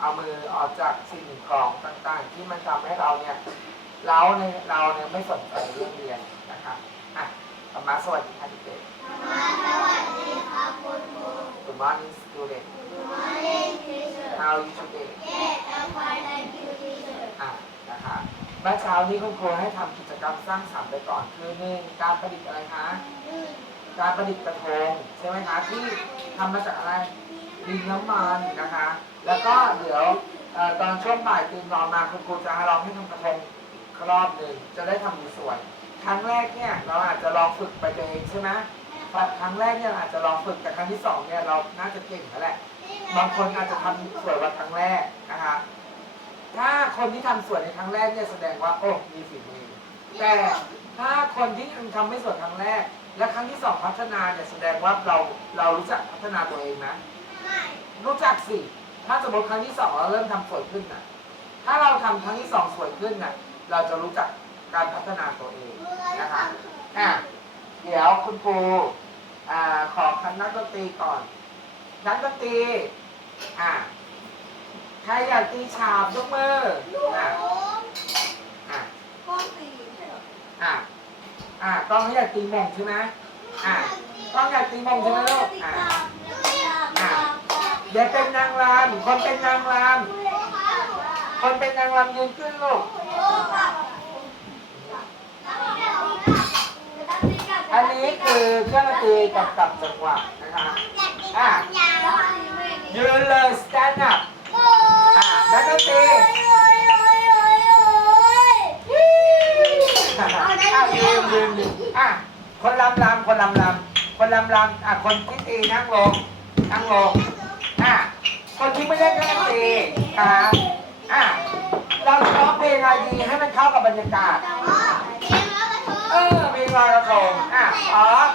เอามือออกจากสิ่งของต่างๆ ที่มันทำให้เราเนี่ยเราเนี่ยเราเนี่ยไม่สนใจเรื่องเรียนนะครับอะธรรมะสวัสดีค่ะเด็กมาสวัสดีครับคุณครูๆ Good morning student มาเล่นทีเซอร์ How are you today เย้แอลฟายไลคิวทีเซอร์อะนะคะเมื่อเช้านี้คุณครูให้ทำกิจกรรมสร้างสรรค์ไปก่อนคือหนึ่งการประดิษฐ์อะไรคะการประดิษฐ์กระทงใช่ไหมคะที่ทำมาจากอะไรดินน้ำมันนะคะ แล้วก็เดี๋ยวอตอนช่วงบ่ายตื่นนอนมาคุณครูจะให้เราให้ทำกระทงรอบหนึ่งจะได้ทำอยู่สวยครั้งแรกเนี่ยเราอาจจะลองฝึกไปเองใช่ไหมครั้งแรกเนี่ยอาจจะลองฝึกแต่ครั้งที่สองเนี่ยเราน่าจะเก่งแล้วแหละ บางคนอาจจะทำสวยกว่าครั้งแรกนะคะถ้าคนที่ทำสวยในครั้งแรกเนี่ยแสดงว่าโอ้มีฝีมือแต่ถ้าคนที่ยังทำไม่สวยครั้งแรก และครั้งที่สองพัฒนาเนี่ยแสดงว่าเราเรารู้จักพัฒนาตัวเองนะรู้จักสิ ถ้าสมมติครั้งที่สองเราเริ่มทำสวยขึ้นน่ะถ้าเราทำครั้งที่สองสวยขึ้นน่ะเราจะรู้จักการพัฒนาตัวเองนะคะอะเดี๋ยวคุณครูอ่าขอคณะนักดนตรีก่อนนักดนตรีอะใครอยากตีฉาบยกมืออะอะก้อนตีใช่เหรออะอะต้องอยากตีมงใช่ไหมอะต้องอยากตีมงใช่ไหมลูกอะอะ เดี๋ยวเป็นนางรำคนเป็นนางรำคนเป็นนางรำยืนขึ้นลูกอันนี้คือเครื่องดนตรีกับกับจังหวะนะคะอะยืนเลย stand up อะนักดนตรีอะยืนยืนยืนอะคนลำลำคนลำลำคนลำลำอะคนที่ตีนั่งลงนั่งลง คนที่ไม่เล่นเครื่องดนตรีครับอะเราร้องเพลงอะไรดีให้มันเข้ากับบรรยากาศ เออเพลงลอยกระทงอะพร้อม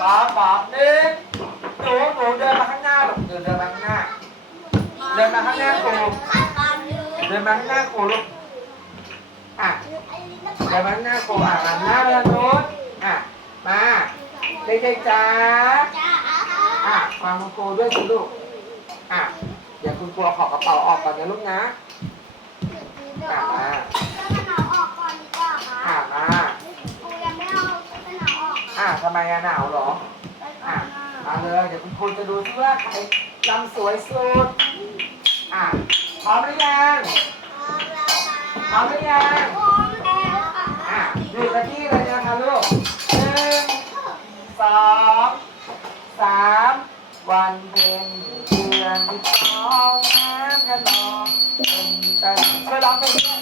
พร้อมพร้อมหนึ่งหนูหนูเดินมาข้างหน้าลูกเดินเดินมาข้างหน้า เดินมาข้างหน้าครูเดินมาข้างหน้าครูลูกอะเดินมาข้างหน้าครูอะมาหน้าเดินนู้นอะมาเด็กๆจ้าอะฟังครูด้วยสิลูก อะเดี๋ยวคุณครูขอกระเป๋าออกก่อนนะลูกนะอะมาอะมาอะทำไมอะหนาวเหรออะมาเลยเดี๋ยวคุณครูจะดูซิว่าใครลำสวยสุดอะพร้อมหรือยังพร้อมหรือยังอะอยู่กับที่เลยนะคะลูกหนึ่งสองสาม วันเพ็ญเดือนสิบสองน้ำกันนองเป็นแต่ช่วยร้องเพลงด้วย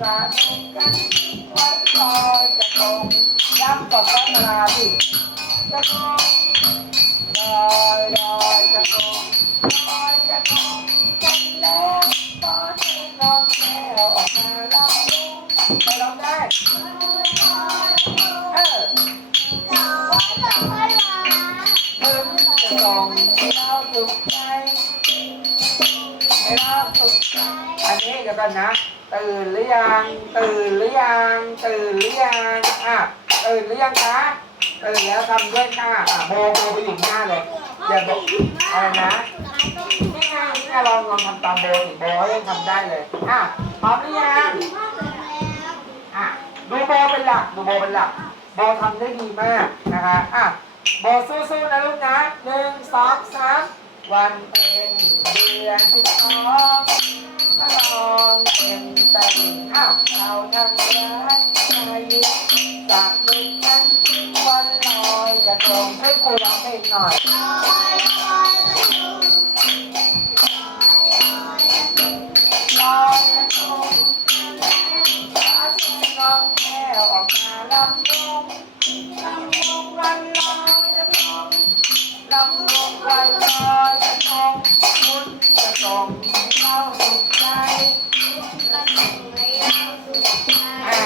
สาธุกันวันลอยกระทงย้ำกับพัฒนาสิกระทงลอยลอยกระทงลอยกระทงกันแล้วตอนที่น้องแก้วออกมาร้องไปร้องได้ อันนี้เดี๋ยวกันนะ ตื่นหรือยัง ตื่นหรือยัง ตื่นหรือยัง อะ ตื่นหรือยังคะตื่นแล้วทำด้วยค่ะอะโบโบไปอยู่หน้าเลยอย่าบอกอะไรนะนี่ไงนี่ไงลองลองทำตามโบสิโบยังทำได้เลย อะ พร้อมหรือยังอะ ดูโบเป็นหลัก ดูโบเป็นหลัก โบทำได้ดีมากนะคะ อะ โบสู้ๆนะลูกนะหนึ่งสองสาม วันเป็นเดือนสิบสองมาลองเป็นตะลิ่งอ้าวเราทั้งร้ายอายุสะนุกกันวันลอยกระทงให้ครูร้องเพลงหน่อยลอยกระทงฟ้าสีน้องแก้วออกมาลำวงลำวงวันลอยกระทงลำวงวันลอย กระทงมุนกระทงให้เราสุขใจอ่า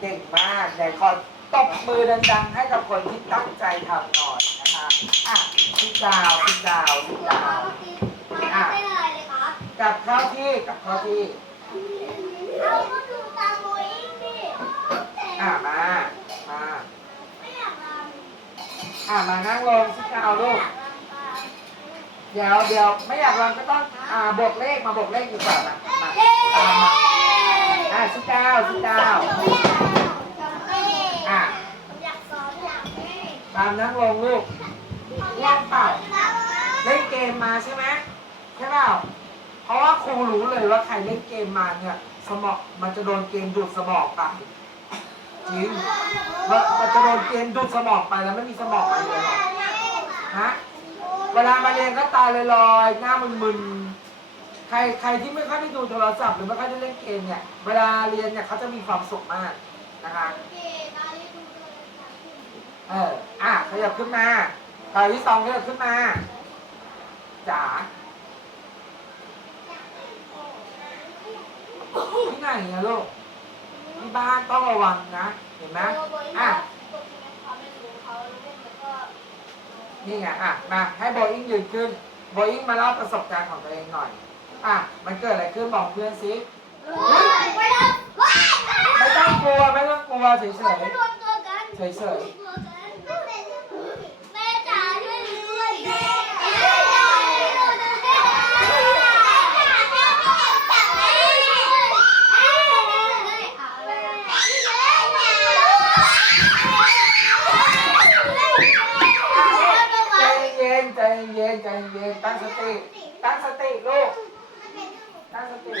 เก่งมากเดี๋ยวขอตบมือดังๆ ให้กับคนที่ตั้งใจทำหน่อยนะคะอะพี่ดาวพี่ดาวพี่ดาวกลับเข้าที่กลับเข้าที่อะมามาอะมานั่งลงพี่ดาวลูก เดี๋ยวเดี๋ยวไม่อยากลองก็ต้องอ่าบวกเลขมาบวกเลขดีกว่ามามาตามมาอ่าสิบเก้าสิบเก้าอะอยากสอนอยากตามนั่งลงลูกว่างเปล่าเล่นเกมมาใช่ไหมใช่เปล่าเพราะว่าครูรู้เลยว่าใครเล่นเกมมาเนี่ยสมองมันจะโดนเกมดูดสมองไปจริงมันจะโดนเกมดูดสมองไปแล้วไม่มีสมองอะไรเลยฮะ เวลามาเรียนก็ตาลอยๆหน้ามึนๆ ใครใครที่ไม่ค่อยได้ดูโทรศัพท์หรือไม่ค่อยได้เล่นเกมเนี่ย เวลาเรียนเนี่ยเขาจะมีความสุขมากนะคะเอออะขยับขึ้นมาแถวที่สองขยับขึ้นมาจ๋าที่ไหนอะลูกที่บ้านต้องระวังนะ เห็นไหมอะ นี่ไงอะมาให้โบอิงยืนขึ้นโบอิงมาเล่าประสบการณ์ของตัวเองหน่อย อะมันเกิดอะไรขึ้นบอกเพื่อนสิไม่ต้องว้ายไม่ต้องกลัวไม่ต้องกลัวเฉยไม่โดนตัวกันๆเฉยแตั้งสติลูก ตั้งสติ